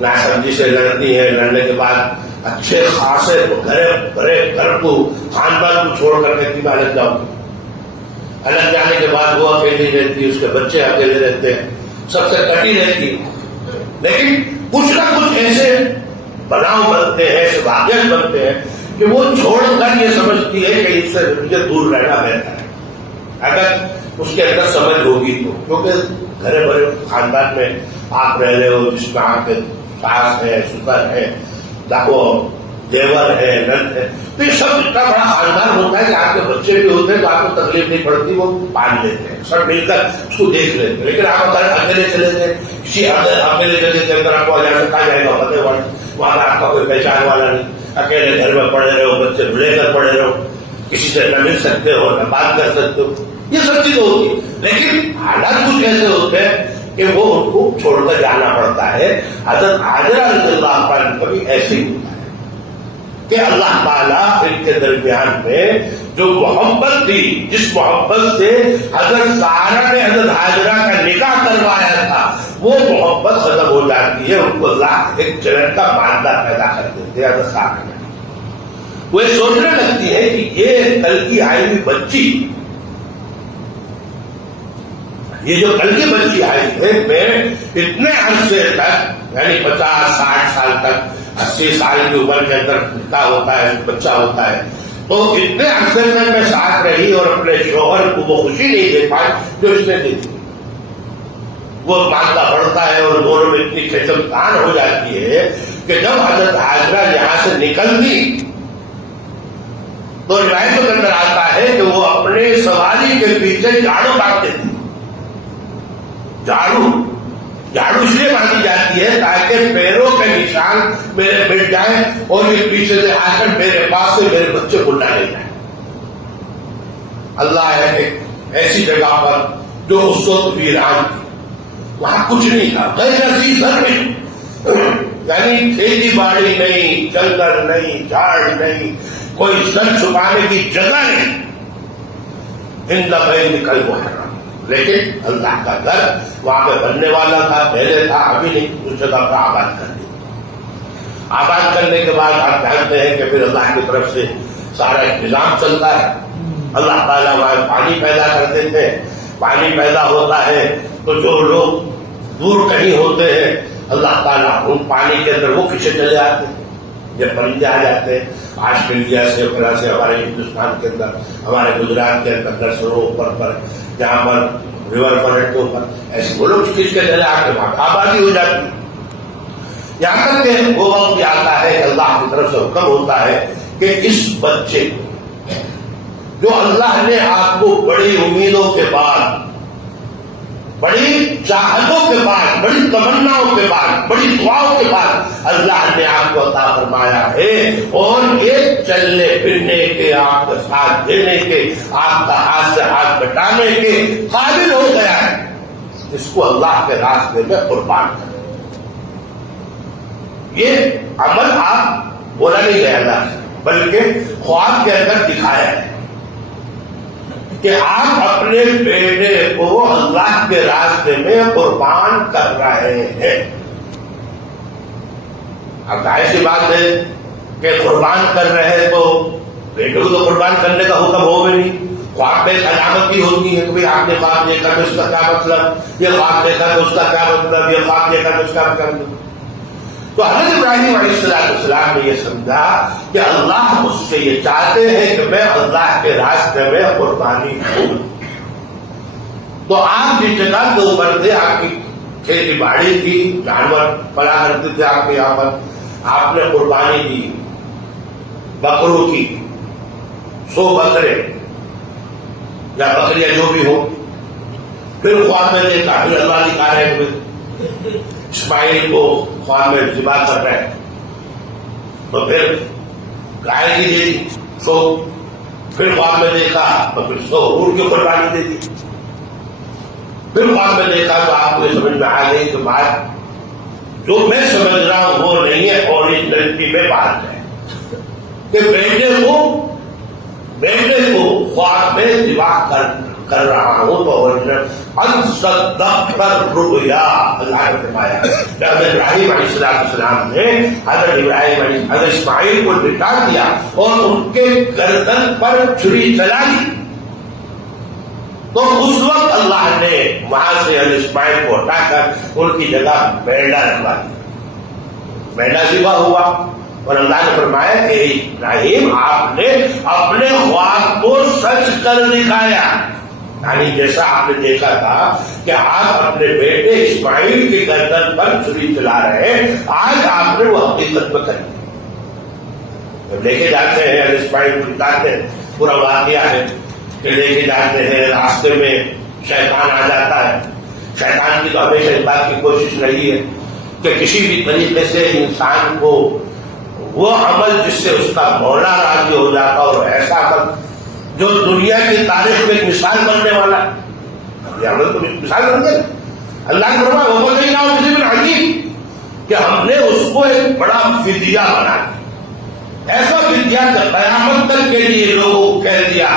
ناسمجھی سے لڑتی ہیں، لڑنے کے بعد اچھے خاصے بڑے گھر کو، خاندان کو چھوڑ کر کے الگ جاؤ، الگ جانے کے بعد وہ اکیلی رہتی، اس کے بچے اکیلے رہتے ہیں، سب سے کٹی رہتی، لیکن کچھ نہ کچھ ایسے بناؤ بنتے ہیں، ایسے واقعات بنتے ہیں کہ وہ چھوڑ کر یہ سمجھتی ہے کہ اس سے مجھے دور رہنا بہتر ہے، اگر اس کے اندر سمجھ ہوگی تو. کیونکہ گھرے بڑے خاندان میں آپ رہ رہے ہو جس میں آپ کے ساس ہے، سسر ہے، دیور ہے، نند ہے، تو یہ سب اتنا بڑا خاندان ہوتا ہے کہ آپ کے بچے بھی ہوتے ہیں تو آپ کو تکلیف نہیں پڑتی، وہ پال لیتے ہیں، سب مل کر اس کو دیکھ لیتے ہیں. لیکن آپ اگر اکیلے چلے گئے کسی اکیلے جگہ کے اندر آپ کو کہا جائے گا فتح والا، وہاں آپ کا کوئی پہچان والا نہیں، اکیلے گھر میں پڑے رہو، بچے لے کر پڑے رہو، کسی سے نہ مل سکتے ہو نہ بات کر سکتے ہو، یہ سب چیزیں ہوتی ہیں. لیکن حالات کچھ ایسے ہوتے ہیں کہ وہ ان کو چھوڑ کر جانا پڑتا ہے. حضرت حاجرہ رضی اللہ عنہ کبھی ایسے ہی ہوتا ہے کہ اللہ تعالیٰ ان کے درمیان میں جو محبت تھی، جس محبت سے حضرت سارہ نے حضرت حاجرہ کا نکاح کروایا تھا، وہ محبت ختم ہو جاتی ہے. ان کو اللہ ایک جنت کا ماندہ پیدا کر دیتے ہیں. حضرت سارہ نے وہ سوچنے لگتی ہے کہ یہ کل کی آئی ہوئی بچی، یہ جو کل کی بچی آئی ہے، میں اتنے عرصے تک یعنی 50-60 سال تک، 80 سال کی عمر کے اندر نکاح ہوتا ہے، بچہ ہوتا ہے، تو اتنے عرصے تک میں ساتھ رہی اور اپنے شوہر کو وہ خوشی نہیں دے پائی جو اس نے دی. وہ ماندہ بڑھتا ہے اور دونوں میں اتنی کھچمتان ہو جاتی ہے کہ جب حضرت حاجرہ یہاں سے نکلتی تو روایتوں کے اندر آتا ہے کہ وہ اپنے سواری کے پیچھے جھاڑو مارتے تھے. جھاڑو اس لیے مانی جاتی ہے تاکہ پیروں کے نشان میرے مٹ جائیں اور یہ پیچھے سے آ کر میرے پاس سے میرے بچے کو نہ لے جائیں. اللہ ہے ایک ایسی جگہ پر جو اس وقت ویران تھی، وہاں کچھ نہیں تھا، غیر عزیز یعنی کھیتی باڑی نہیں، جنگل نہیں، جھاڑ نہیں، کوئی سر چھپانے کی جگہ نہیں. نکل محرم، لیکن اللہ کا گھر وہاں پہ بننے والا تھا، پہلے تھا، ابھی نہیں، اس جگہ پر آباد کر دیا. آباد کرنے کے بعد آپ جانتے ہیں کہ پھر اللہ کی طرف سے سارا انتظام چلتا ہے. اللہ تعالیٰ وہاں پانی پیدا کرتے تھے. پانی پیدا ہوتا ہے تو جو لوگ دور کہیں ہوتے ہیں اللہ تعالیٰ ان پانی کے اندر وہ کھینچے چلے آتے ہیں. جب پرندے آ جاتے ہیں آسٹریلیا سے، پھر سے ہمارے ہندوستان کے اندر، ہمارے گجرات کے اندر نرسروں اوپر پر جہاں پر ریور فرنٹ کے اوپر ایسے وہ لوگ کھینچ کے چلے آتے، وہاں آبادی ہو جاتی ہے. یہاں تک کہ وہ وقت آتا ہے کہ اللہ کی طرف سے حکم ہوتا ہے کہ اس بچے جو اللہ نے آپ کو بڑی امیدوں کے بعد، بڑی چاہتوں کے بعد، بڑی تمناؤں کے بعد، بڑی دعاؤں کے بعد اللہ نے آپ کو عطا فرمایا ہے اور ایک چلنے پھرنے کے، آپ کا ساتھ دینے کے، آپ کا ہاتھ سے ہاتھ بٹانے کے قابل ہو گیا ہے، اس کو اللہ کے راستے میں قربان کریں. یہ عمل آپ بولا نہیں گیا اللہ سے، بلکہ خواب کے اندر دکھایا ہے کہ آپ اپنے بیٹے کو اللہ کے راستے میں قربان کر رہے ہیں. اب ظاہر سی بات ہے کہ قربان کر رہے ہیں تو بیٹے کو تو قربان کرنے کا حکم ہو بھی نہیں. خواب میں ایک علامت بھی ہوتی ہے کہ بھائی آپ نے خواب دیکھا تو اس کا کیا مطلب، یہ خواب دیکھا تو اس کا کیا مطلب، یہ خواب دیکھا تو اس کا کیا مطلب. تو حضرت ابراہیم علیہ السلام نے یہ سمجھا کہ اللہ مجھ سے یہ چاہتے ہیں کہ میں اللہ کے راستے میں قربانی دوں. تو آپ جس جگہ کے اوپر تھے، آپ کی کھیتی باڑی تھی، جانور پلا کرتے تھے آپ کے یہاں پر، آپ نے قربانی دی بکروں کی، 100 بکرے یا بکریاں جو بھی ہو. پھر خواب میں دیکھا، پھر اللہ دکھا رہے ہیں اسماعیل کو خواب میں ذبح کر رہے ہیں، تو پھر گائے کی دے دی 100. پھر خواب میں دیکھا تو پھر 100 اونٹ کی قربانی دے دی. پھر خواب میں دیکھا تو آپ کو یہ سمجھ میں آ گئی کہ بات جو میں سمجھ رہا ہوں وہ نہیں ہے، اوریجنلٹی میں بات ہے کہ بیٹے کو خواب میں ذبح کر رہا ہوں تو رؤیا اللہ نے فرمایا کہ حضرت ابراہیم علیہ السلام نے حضرت اسماعیل کو لٹا دیا اور ان کے گردن پر چھری چلا دی. تو اس وقت اللہ نے وہاں سے اسماعیل کو ہٹا کر ان کی جگہ میڈا رکھوا دیا، میڈا ذبح ہوا، اور اللہ نے فرمایا کہ ابراہیم آپ نے اپنے خواب کو سچ کر دکھایا، یعنی جیسا آپ نے دیکھا تھا کہ آپ اپنے بیٹے اسماعیل کی گردن پر چھری چلا رہے ہیں، آج آپ نے وہ حقیقت میں کر دی۔ جب لے کے جاتے ہیں اسماعیل کو بتاتے ہیں، پورا واقعہ ہے کہ لے کے جاتے ہیں، راستے میں شیطان آ جاتا ہے۔ شیطان کی تو ہمیشہ اس بات کی کوشش رہی ہے کہ کسی بھی طریقے سے انسان کو وہ عمل جس سے اس کا مولا راضی ہو جاتا، اور ایسا عمل جو دنیا کی تاریخ میں ایک مثال بننے والا ہے، یہ عمل تو مثال بن گیا۔ اللہ نے فرمایا وہ نہیں نہ کسی میں عجیب کہ ہم نے اس کو ایک بڑا فدیہ بنا دیا، ایسا فدیہ کہ قیامت تک کے لیے لوگوں کو کہہ دیا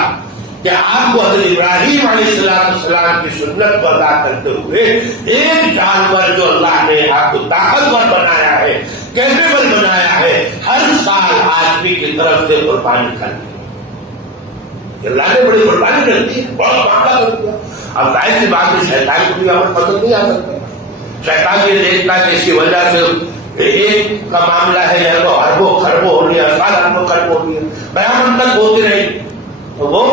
کہ آپ کو حضرت ابراہیم علیہ السلام کی سنت کو ادا کرتے ہوئے ایک جانور جو اللہ نے آپ کو طاقتور بنایا ہے، کیپیبل بنایا ہے، ہر سال آدمی کی طرف سے قربانی کرنی۔ اللہ نے بڑی قربانی کر دی، بہت معاملہ کر دیا۔ اب ظاہر سی بات ہے شیطان کو بھی عمل پسند نہیں آ سکتا، شیطان یہ دیکھتا ہے کہ اس کی وجہ سے ایک کا معاملہ ہے یا تو اربوں خربوں ہو رہی ہے، اربوں خربوں ہو رہی ہے، قیامت تک ہوتی رہی، تو وہ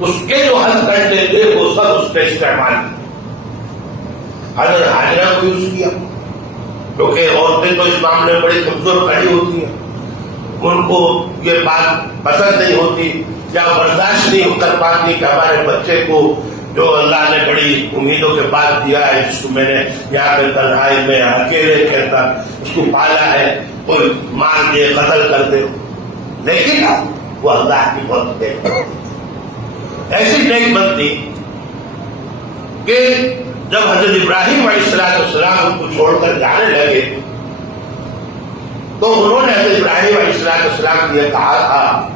اس کے جو حل کرتے تھے وہ سب اس پہ استعمال کیا۔ حضرت حاجرہ کو یوز کیا، کیونکہ عورتیں تو اس معاملے میں بڑی کمزور کھڑی ہوتی ہیں، ان کو یہ بات پسند نہیں ہوتی یا برداشت نہیں کر پاتی کہ ہمارے بچے کو جو اللہ نے بڑی امیدوں کے بعد دیا ہے، جس کو میں نے یہاں پہ تنہائی میں اکیلے کہتا اس کو پالا ہے، کوئی مار دے قتل کر دے، لیکن وہ اللہ کی بہت نیک ایسی نیک بندی کہ جب حضرت ابراہیم علیہ السلام کو چھوڑ کر جانے لگے تو انہوں نے حضرت ابراہیم علیہ السلام کو یہ کہا تھا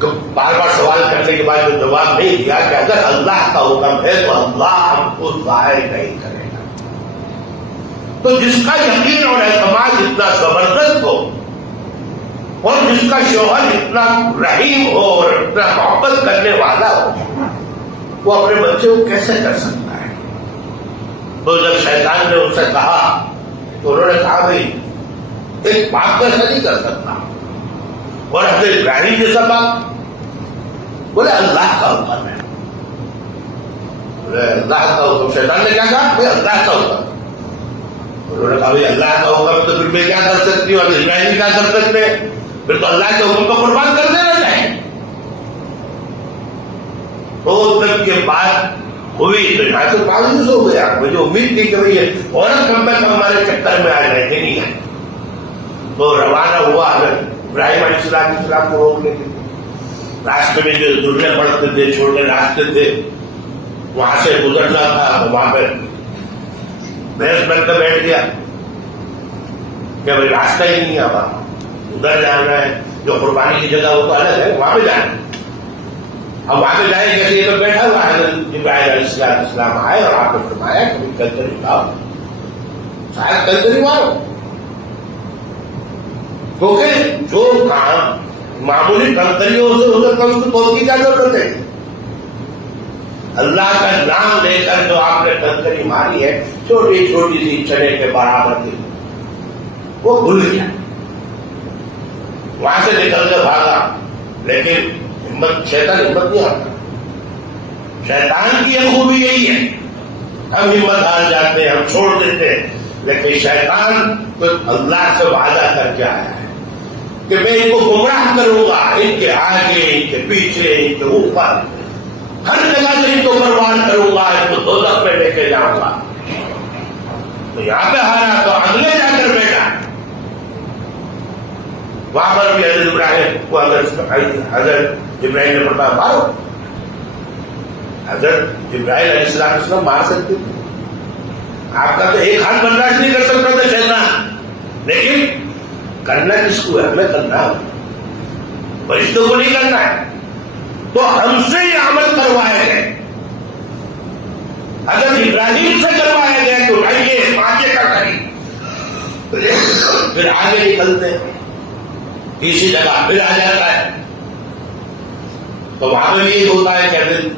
کہ بار بار سوال کرنے کے بعد جو جواب نہیں دیا کہ اگر اللہ کا حکم ہے تو اللہ ہم کو ظاہر نہیں کرے گا۔ تو جس کا یقین اور اعتماد اتنا زبردست ہو اور جس کا شوہر اتنا رحیم ہو اور اتنا محبت کرنے والا ہو، وہ اپنے بچے کو کیسے کر سکتا ہے؟ تو جب شیطان نے ان سے کہا تو انہوں نے کہا بھائی ایک باپ ایسا نہیں کر سکتا، اور حضرت ابراہیم جیسا باپ؟ بولے اللہ کا حکم ہے۔ بولے اللہ کا حکم؟ شیطان نے کیا کہا؟ بھائی اللہ کا حکم۔ انہوں نے کہا بھائی اللہ کا حکم ہے تو پھر میں کیا کر سکتی ہوں، اور ابراہیم کیا کر سکتے ہیں؟ پھر تو اللہ کے حکم کو قربان کر دینا چاہیے۔ تو جب یہ بات ہوئی تو یہاں سے مایوس ہو گیا، مجھے امید تھی کہ بھائی عورت کم سے کم ہمارے چکر میں آج رہتے نہیں ہے۔ تو روانہ ہوا حضرت ابراہیم علیہ السلام کو روکنے کے لیے، راستے میں جو دنیا پڑتے تھے، چھوٹے راستے تھے، وہاں سے گزرنا تھا، تو وہاں پہ بحث بن کر بیٹھ گیا کہ بھائی راستہ ہی نہیں ہے، وہاں ادھر جانا ہے، جو قربانی کی جگہ وہ تو الگ ہے، وہاں پہ جانا ہے۔ اب وہاں پہ جائیں کیسے؟ یہ تو بیٹھا ہوا ہے ابراہیم علیہ السلام آئے اور آپ نے فرمایا کہ کلکری لاؤ، شاید کلکری مارو، کیونکہ جو کام معمولی کنکریوں سے ادھر کم سے توڑ کی کیا ضرورت ہے؟ اللہ کا نام لے کر جو آپ نے کنکری ماری ہے چھوٹی چھوٹی سی چنے کے برابر کی، وہ بھول گیا، وہاں سے نکل کر بھاگا، لیکن شیطان ہمت نہیں آتا۔ شیطان کی خوبی یہی ہے، ہم ہمت ہار جاتے ہیں، ہم چھوڑ دیتے ہیں، لیکن شیطان تو اللہ سے وعدہ کر کے آیا ہے کہ میں ان کو گمراہ کروں گا، ان کے آگے، ان کے پیچھے، ان کے اوپر، ہر جگہ سے ان کو برباد کروں گا، ان کو دوزخ میں لے کے جاؤں گا۔ تو یہاں پہ ہارا تو اگلے جا کر بیٹھا، وہاں پر بھی حضرت ابراہیم کو حضرت ابراہیم نے فرمایا مارو۔ حضرت ابراہیم علیہ السلام مار سکتے تھے، آپ کا تو ایک ہاتھ برداشت نہیں کر سکتا تھا شیطان، لیکن کرنا کس کو ہے؟ ہمیں کرنا ہے، فرشتوں کو نہیں کرنا ہے۔ تو ہم سے یہ عمل کروائے گئے، اگر ابراہیم سے کروایا گیا تو آئیے آگے کا کریں، پھر آگے نکلتے ہیں، تیسری جگہ پھر آ جاتا ہے۔ تو وہاں پہ بھی یہ ہوتا ہے کہ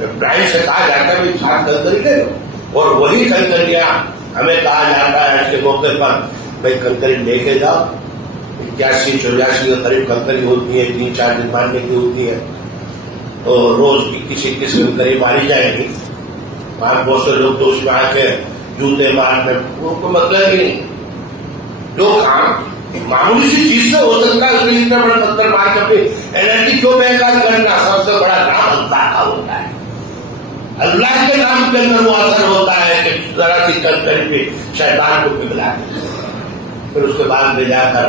ابراہیم سے کہا جاتا ہے کہ سات کنکری لے لو، اور وہی کنکریاں ہمیں کہا جاتا ہے اس کے موقع پر بھائی کنکری لے کے جاؤ. 81-84 کے قریب کنکری ہوتی ہے، 3-4 دن مارنے کی ہوتی ہے، تو روز کی کسی قسم کی کنکری ماری جائے گی. وہاں بہت سے لوگ تو اس میں آ کے جوتے مارنے، وہ کوئی مطلب ہی نہیں. جو کام معمولی سی چیز سے ہو سکتا ہے اس کے لیے اتنا بڑا پتھر مار کے اپنی انرجی کیوں بیکار کرنا؟ سب سے بڑا نام اللہ کا ہوتا ہے. اللہ کے نام کے اندر وہ اثر ہوتا ہے کہ ذرا سی کنکری پہ شیطان کو پگھلا دے. پھر اس کے بعد لے جا کر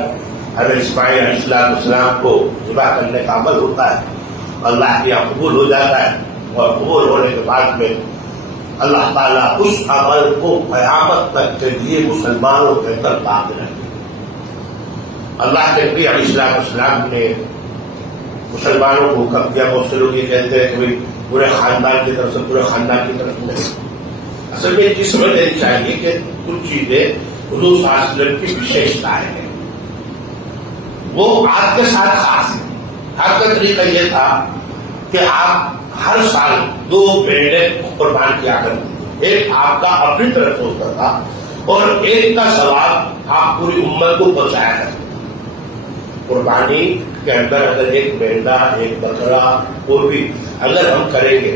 حضرت اسماعیل علیہ السلام کو ذبح کرنے کا عمل ہوتا ہے، اللہ کے یہاں قبول ہو جاتا ہے، اور قبول ہونے کے بعد میں اللہ تعالیٰ اس عمل کو قیامت تک کے لیے مسلمانوں کے اندر باقی رکھے. اللہ کے نبی علیہ السلام نے مسلمانوں کو حکم دیا. بہت سے لوگ یہ کہتے ہیں کہ پورے خاندان کی طرف سے، پورے خاندان کی طرف نہیں. اصل میں یہ سمجھ لینی چاہیے کہ کچھ چیزیں حضور صلی اللہ علیہ وسلم کی وشیشتائیں ہیں، وہ آپ کے ساتھ خاص ہے. آپ کا طریقہ یہ تھا کہ آپ ہر سال 2 بھیڑیں قربان کیا کرتے. ایک آپ کا اپنی طرف ہوتا تھا اور ایک کا ثواب آپ پوری امت کو پہنچایا کرتے. قربانی کے اندر اگر ایک مینڈا، ایک بکرا، کوئی بھی اگر ہم کریں گے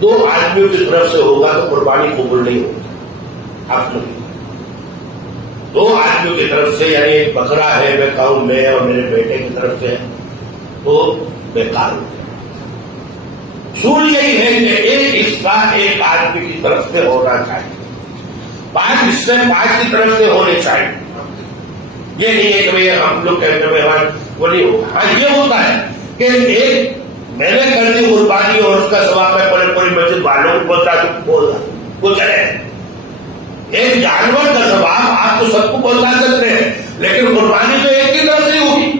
2 آدمیوں کی طرف سے ہوگا تو قربانی قبول نہیں ہوگی. آپ سنیے، 2 آدمیوں کی طرف سے، یعنی ایک بکرا ہے، میں کہوں میں اور میرے بیٹے کی طرف سے، تو بیکار ہو جائے. اصول یہی ہے کہ ایک حصہ ایک آدمی کی طرف سے ہونا چاہیے، 5 حصے 5 کی طرف سے ہونے چاہیے. یہ نہیں ہے کہ ہم لوگ کہتے ہیں وہ نہیں ہوگا. ہاں یہ ہوتا ہے کہ ایک میں نے کر دی قربانی اور اس کا ثواب میں پوری مسجد والوں کو پہنچا چلے. ایک جانور کا ثواب آپ کو سب کو پہنچا سکتے ہیں، لیکن قربانی تو ایک کی طرف سے ہی ہوگی،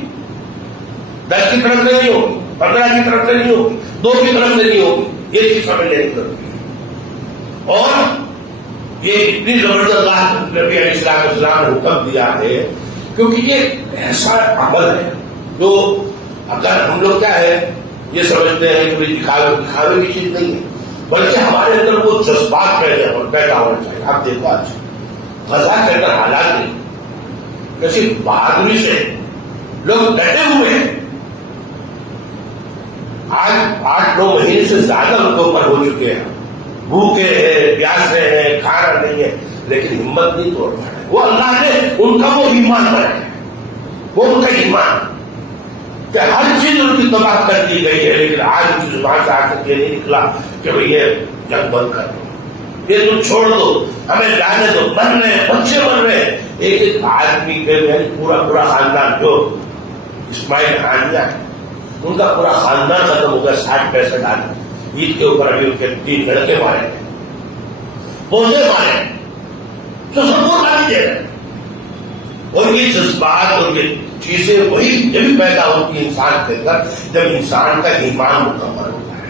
10 کی طرف سے نہیں ہوگی، 15 کی طرف سے نہیں ہوگی، 2 کی طرف سے نہیں ہوگی. یہ چیز سمجھ لینی ضروری ہے. اور یہ اتنی زبردست اللہ نبی علیہ السلام نے حکم دیا ہے کیونکہ یہ ایسا عمل ہے جو اگر ہم لوگ کیا ہے یہ سمجھتے ہیں کہ دکھاوے کی چیز نہیں ہے، بلکہ ہمارے اندر وہ جذبات پیدا ہونا چاہیے. آپ دیکھو آج غزہ کے اندر حالات نہیں، کیسی بہادری سے لوگ ڈٹے ہوئے ہیں. آج 8-9 مہینے سے زیادہ ان کے اوپر ہو چکے ہیں، بھوکے ہیں، پیاسے ہیں، کھانا نہیں ہے، لیکن ہمت نہیں توڑ پا رہے. وہ اللہ نے ان کا وہ ایمان بنایا، وہ ان کا ایمان کہ ہر چیز ان کی تباہ کر دی گئی ہے، لیکن آج ان کی زبان سے آج تک یہ نہیں نکلا کہ بھئی یہ جنگ بند کر دو، یہ تم چھوڑ دو، ہمیں جانے دو. مر رہے ہیں، بچے مر رہے ہیں. ایک آدمی کے پورا خاندان جو اسماعیل حانیہ ہے ان کا پورا خاندان ختم ہو گیا. 60-65 آدمی عید کے اوپر ابھی ان کے 3 لڑکے مارے ہیں، پودے مارے ہیں، تو سب کو گالی دے رہے ہیں. اور یہ جذبات اور یہ چیزیں وہی جب پیدا ہوتی ہے انسان کے اندر جب انسان کا ایمان مکمل ہوتا ہے.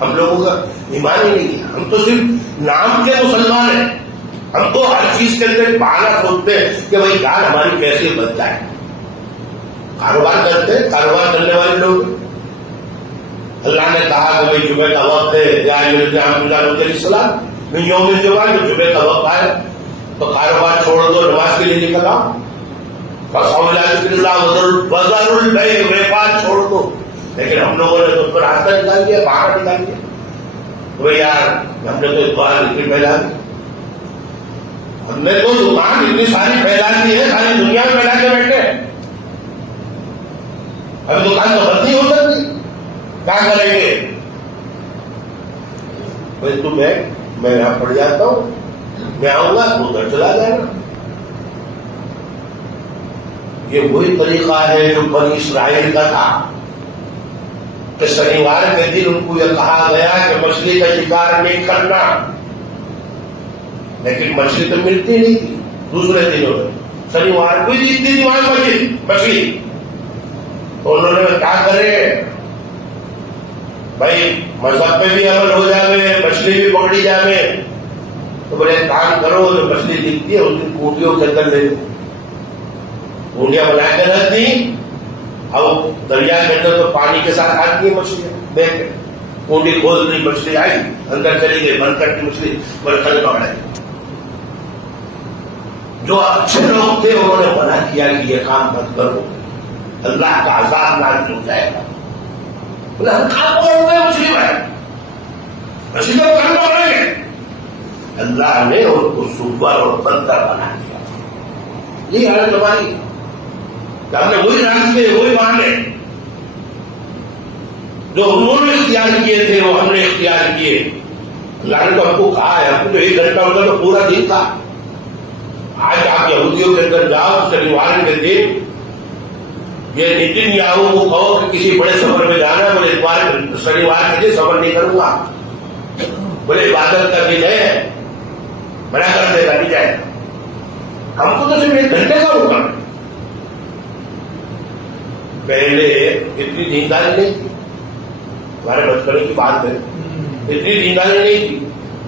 ہم لوگوں کا ایمان ہی نہیں ہے، ہم تو صرف نام کے مسلمان ہیں. ہم تو ہر چیز کے اندر بہانہ سوچتے ہیں کہ بھائی جان ہماری کیسے بن جائے. کاروبار کرتے ہیں، کاروبار کرنے والے لوگ اللہ نے کہا کہ بھائی جمعے کا وقت ہے، علیہ السلام میں یوم الجمعہ جو جمعے کا وقت آئے تو کاروبار چھوڑ دو، نماز کے لیے نکل آؤ. وزر البیع، ویپار چھوڑ دو. لیکن ہم لوگوں نے تو اس پر راستہ نکال دیا، باہر نکال دیا. بھائی یار ہم نے تو دکان اتنی پھیلا دی، ہم نے تو دکان اتنی ساری پھیلا دی ہے، ساری دنیا میں پھیلا کے بیٹھے ہیں. اب دکان تو بند نہیں ہو سکتی، کیا کریں گے؟ بھائی میں یہاں پڑ جاتا ہوں، میں آؤں گا تو ادھر چلا جائے گا. یہ وہی طریقہ ہے جو بنی اسرائیل کا تھا کہ شنیوار کے دن ان کو یہ کہا گیا کہ مچھلی کا شکار نہیں کرنا، لیکن مچھلی تو ملتی نہیں تھی. دوسرے دنوں میں شنیوار کو ہی دکھتی تھی وہاں مچھلی. تو انہوں نے کیا کرے بھائی مذہب پہ بھی عمل ہو جائے، مچھلی بھی پکڑی جائے. تو بولے کام کرو، جو مچھلی دکھتی ہے اس کی کوٹیوں کے اندر لے لو، کوٹیاں بنا کے رکھ دی. اب دریا کے اندر تو پانی کے ساتھ آتی ہے مچھلیاں، دیکھ کنڈی کھول دی, مچھلی آئی اندر چلی گئی, بند کر دی مچھلی, برتن پکڑے. جو اچھے لوگ تھے انہوں نے منع کیا کہ یہ کام مت کرو, اللہ کا عذاب نازل ہو جائے گا. بولے ہم کام کروں گے مچھلی میں, مچھلی کو کرنا پڑے گا. اللہ نے ان کو سور اور بندر بنا دیا. یہ حالت ہماری, ہم نے وہی راستے وہی مانے جو انہوں نے اختیار کیے تھے وہ ہم نے اختیار کیے. اللہ نے تو ہم کو کہا ہے, ہم کو جو 1 گھنٹہ ہوتا تو پورا دن تھا. آج آپ یہودیوں کے اندر جاؤ شنیوار کے دن, یہ نیتن یاہو کو کہو کہ کسی بڑے سفر میں جانا, بولے شنیوار کے دن سفر نہیں کروں گا, بولے عبادت کا دن ہے, منع کر دے گا, نہیں جائے گا. ہم کو تو صرف 1 گھنٹے کا ہوگا. پہلے اتنی دینداری نہیں تھی, ہمارے بچپنے کی بات ہے, اتنی دینداری نہیں تھی.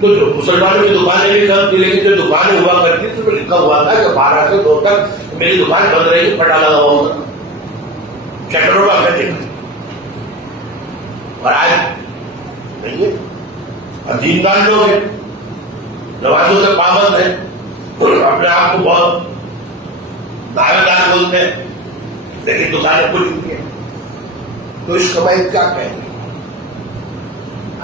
تو جو مسلمانوں کی دکانیں بھی کم تھی, لیکن جو دکانیں ہوا کرتی تھی تو لکھا ہوا تھا کہ 12 سے 2 تک میری دکان بند رہے گی, پٹا لگا ہوا ہوگا, شٹروں کا گھنٹے. اور آج نہیں ہے. اب دیندار لوگ ہیں, نمازوں سے پابند ہیں, اپنے آپ کو بہت دعوے دار بولتے ہیں, لیکن دکانیں کھلی ہوئی ہیں. تو اس کمائی کیا کہیں گے؟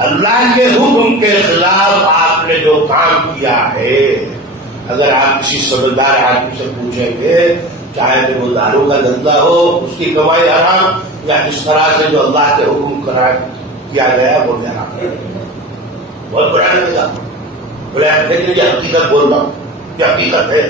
اللہ کے حکم کے خلاف آپ نے جو کام کیا ہے, اگر آپ کسی سمجھدار آدمی سے پوچھیں گے, چاہے کہ وہ داروں کا دھندا ہو, اس کی کمائی حرام, یا اس طرح سے جو اللہ کے حکم کیا گیا وہ حرام ہے, بہت بڑا لگے گا. بولے یہ حقیقت بول رہا ہوں, یہ حقیقت ہے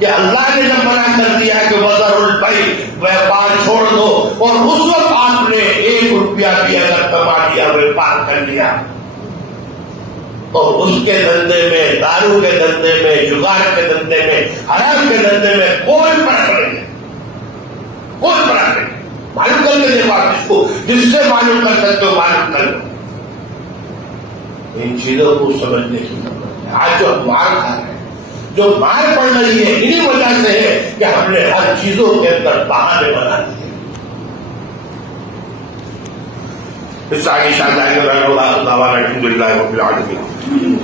کہ اللہ نے جب منع کر دیا کہ وزر البیع, ویپار چھوڑ دو, اور اس وقت آپ نے 1 روپیہ بھی اگر کما لیا, ویپار کر لیا, اور اس کے دھندے میں, دارو کے دھندے میں, جگار کے دھندے میں, حرام کے دھندے میں کوئی فرق نہیں, کوئی فرق نہیں. معلوم کر کے دیکھو آپ اس کو, جس سے معلوم کر سکتے ہو معلوم کر لو. ان چیزوں کو سمجھنے کی ضرورت ہے. آج جو مار کھا رہے ہیں, جو مار پڑ رہی ہے, انہی وجہ سے ہے کہ ہم نے ہر چیزوں کے اندر بہانے بنا دیے. اس آگے شاید الحمد للہ رب العالمین.